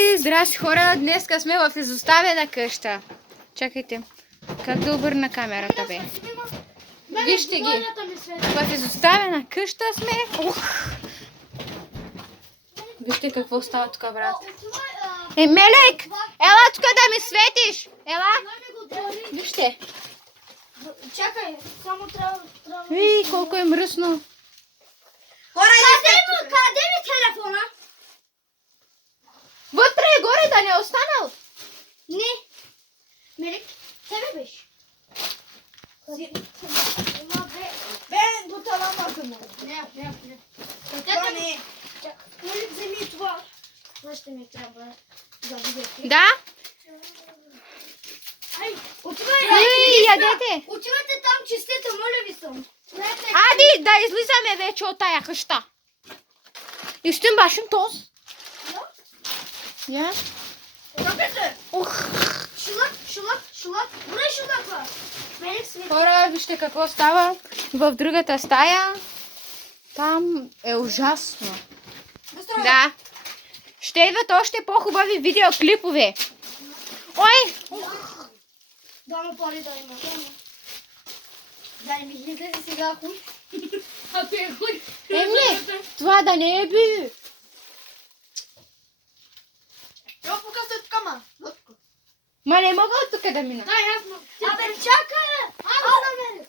Здрасти, хора! Днеска сме в изоставена къща. Чакайте, как да обърна камерата, бе? Вижте ги! В изоставена къща сме. Вижте какво става тук, брат. Мелек! Ела тук да ми светиш! Ела! Вижте! Чакай, само трябва... Колко е мръсно! Къде ми телефона? Вътре е горе, да не е останал! Не. Мелек, тебе беше. Бе, до талама за много. Не. Това не е. Мелек, вземи това. Това ще ми трябва да видите. Да? Ай, отивай! Ядете! Отивайте там чистите, моля ви съм. Ади, да излизаме вече от тая къща. Üstün başın toz. Ya. Шулак. Бурай шулаква. Хора, вижте какво става в другата стая. Там е ужасно. Да. Ще идват още по-хубави видеоклипове. Ой! Дано пари да има. Да не ми излезе сега хуй. А ти е хуй. Това да не е би. Я покажа тук, ма. Ма не мога от тук да мина. Да, ясно. Абе, чакай! Аз да намеря.